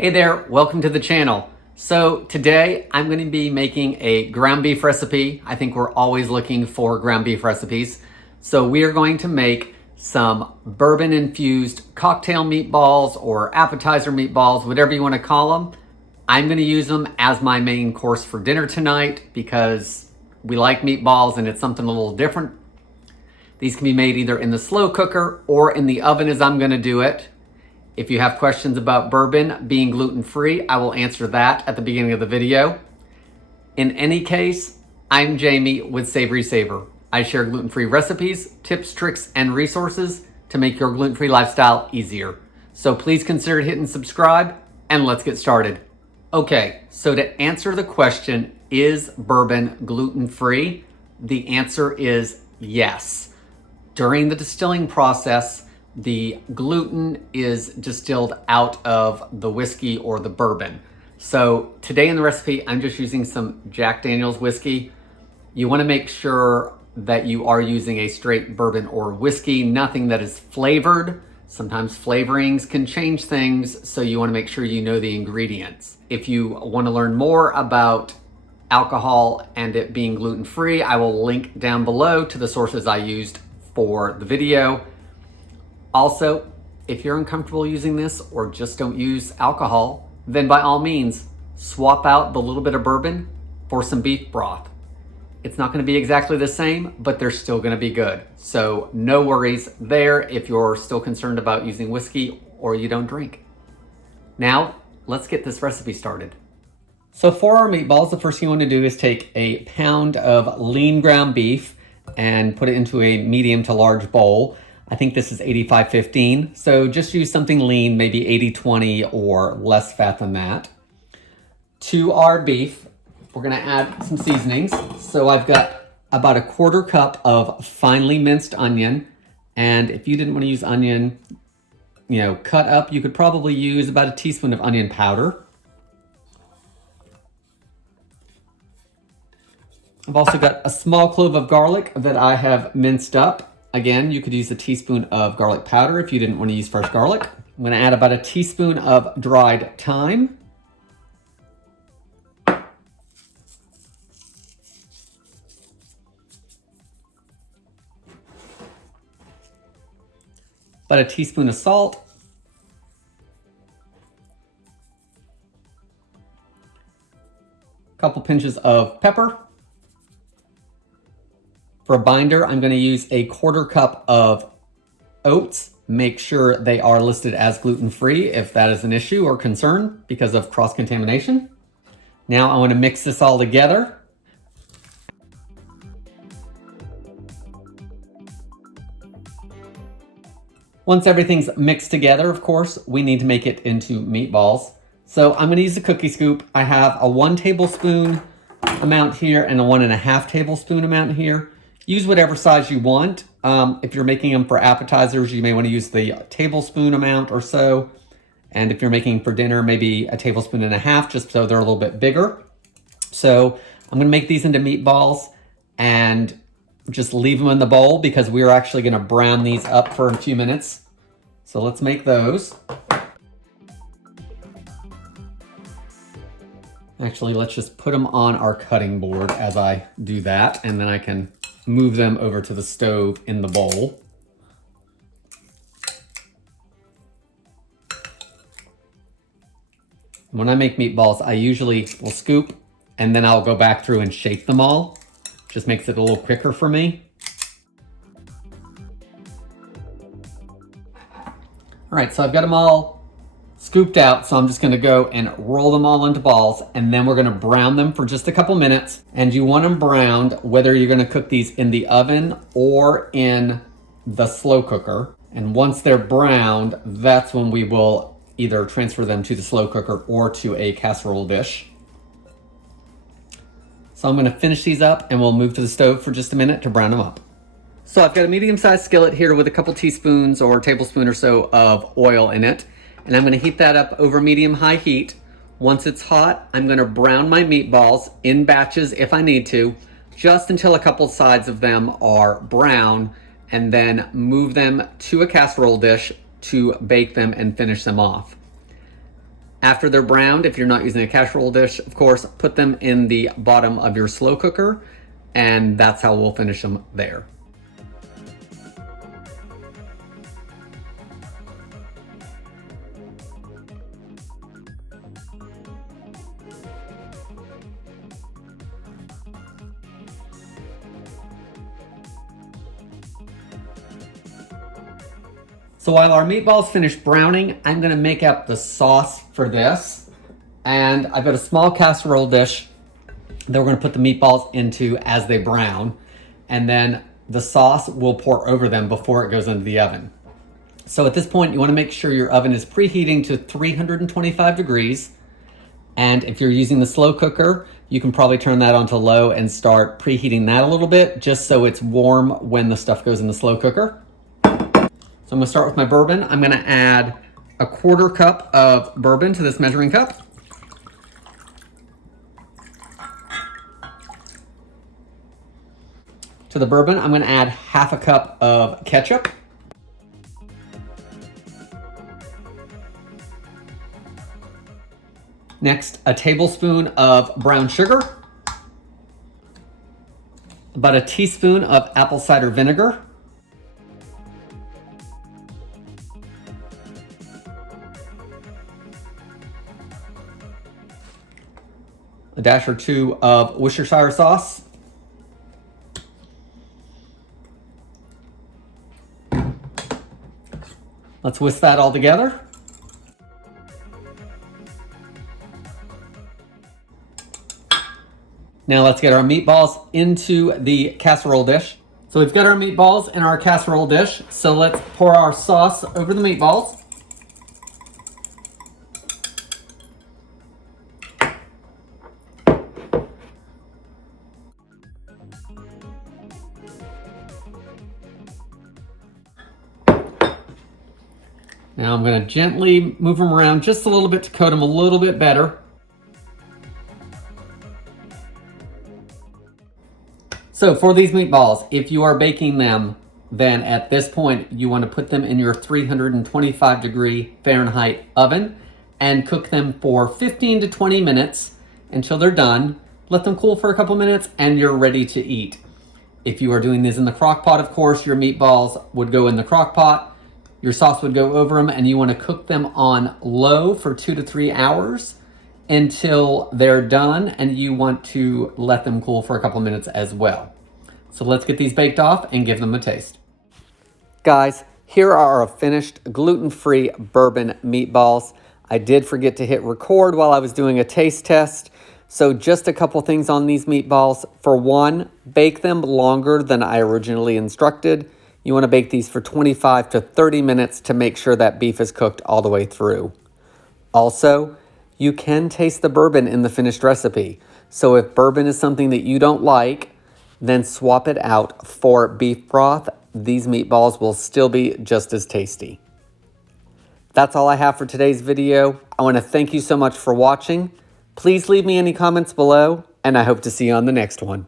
Hey there, welcome to the channel. So today I'm going to be making a ground beef recipe. I think we're always looking for ground beef recipes. So we are going to make some bourbon infused cocktail meatballs or appetizer meatballs, whatever you want to call them. I'm going to use them as my main course for dinner tonight because we like meatballs and it's something a little different. These can be made either in the slow cooker or in the oven as I'm going to do it. If you have questions about bourbon being gluten-free, I will answer that at the beginning of the video. In any case, I'm Jamie with SavorySaver. I share gluten-free recipes, tips, tricks, and resources to make your gluten-free lifestyle easier. So please consider hitting subscribe and let's get started. Okay, so to answer the question, is bourbon gluten-free? The answer is yes. During the distilling process, the gluten is distilled out of the whiskey or the bourbon. So today in the recipe, I'm just using some Jack Daniel's whiskey. You want to make sure that you are using a straight bourbon or whiskey, nothing that is flavored. Sometimes flavorings can change things, so you want to make sure you know the ingredients. If you want to learn more about alcohol and it being gluten-free, I will link down below to the sources I used for the video. Also, if you're uncomfortable using this or just don't use alcohol, then by all means, swap out the little bit of bourbon for some beef broth. It's not going to be exactly the same, but they're still going to be good. So no worries there if you're still concerned about using whiskey or you don't drink. Now, let's get this recipe started. So for our meatballs, the first thing you want to do is take a pound of lean ground beef and put it into a medium to large bowl. I think this is 85-15, so just use something lean, maybe 80-20 or less fat than that. To our beef, we're gonna add some seasonings. So I've got about a quarter cup of finely minced onion, and if you didn't want to use onion, cut up, you could probably use about a teaspoon of onion powder. I've also got a small clove of garlic that I have minced up. Again, you could use a teaspoon of garlic powder if you didn't want to use fresh garlic. I'm going to add about a teaspoon of dried thyme. About a teaspoon of salt. A couple pinches of pepper. For a binder, I'm going to use a quarter cup of oats. Make sure they are listed as gluten-free if that is an issue or concern because of cross-contamination. Now I want to mix this all together. Once everything's mixed together, of course, we need to make it into meatballs. So I'm going to use a cookie scoop. I have a 1 tablespoon amount here and a 1.5 tablespoon amount here. Use whatever size you want. If you're making them for appetizers, you may want to use the tablespoon amount or so. And if you're making for dinner, maybe a tablespoon and a half, just so they're a little bit bigger. So I'm going to make these into meatballs and just leave them in the bowl because we're actually going to brown these up for a few minutes. So let's make those. Actually, let's just put them on our cutting board as I do that, and then I can move them over to the stove in the bowl. When I make meatballs, I usually will scoop and then I'll go back through and shape them all. Just makes it a little quicker for me. All right, so I've got them all scooped out, so I'm just gonna go and roll them all into balls, and then we're gonna brown them for just a couple minutes. And you want them browned whether you're gonna cook these in the oven or in the slow cooker. And once they're browned, that's when we will either transfer them to the slow cooker or to a casserole dish. So I'm gonna finish these up and we'll move to the stove for just a minute to brown them up. So I've got a medium-sized skillet here with a couple teaspoons or tablespoon or so of oil in it. And I'm going to heat that up over medium-high heat. Once it's hot, I'm going to brown my meatballs in batches if I need to, just until a couple sides of them are brown, and then move them to a casserole dish to bake them and finish them off. After they're browned, if you're not using a casserole dish, of course, put them in the bottom of your slow cooker, and that's how we'll finish them there. So while our meatballs finish browning, I'm gonna make up the sauce for this. And I've got a small casserole dish that we're gonna put the meatballs into as they brown. And then the sauce will pour over them before it goes into the oven. So at this point, you wanna make sure your oven is preheating to 325 degrees. And if you're using the slow cooker, you can probably turn that on to low and start preheating that a little bit, just so it's warm when the stuff goes in the slow cooker. So I'm gonna start with my bourbon. I'm gonna add a 1/4 cup of bourbon to this measuring cup. To the bourbon, I'm gonna add 1/2 cup of ketchup. Next, a tablespoon of brown sugar. About a teaspoon of apple cider vinegar. A dash or two of Worcestershire sauce. Let's whisk that all together. Now let's get our meatballs into the casserole dish. So we've got our meatballs in our casserole dish. So let's pour our sauce over the meatballs. Now I'm going to gently move them around just a little bit to coat them a little bit better. So for these meatballs, if you are baking them, then at this point you want to put them in your 325 degree Fahrenheit oven and cook them for 15 to 20 minutes until they're done. Let them cool for a couple minutes and you're ready to eat. If you are doing this in the crock pot, of course, your meatballs would go in the crock pot. Your sauce would go over them and you want to cook them on low for 2 to 3 hours until they're done, and you want to let them cool for a couple minutes as well. So let's get these baked off and give them a taste. Guys, here are our finished gluten-free bourbon meatballs. I did forget to hit record while I was doing a taste test. So just a couple things on these meatballs. For one, bake them longer than I originally instructed. You want to bake these for 25 to 30 minutes to make sure that beef is cooked all the way through. Also, you can taste the bourbon in the finished recipe. So if bourbon is something that you don't like, then swap it out for beef broth. These meatballs will still be just as tasty. That's all I have for today's video. I want to thank you so much for watching. Please leave me any comments below, and I hope to see you on the next one.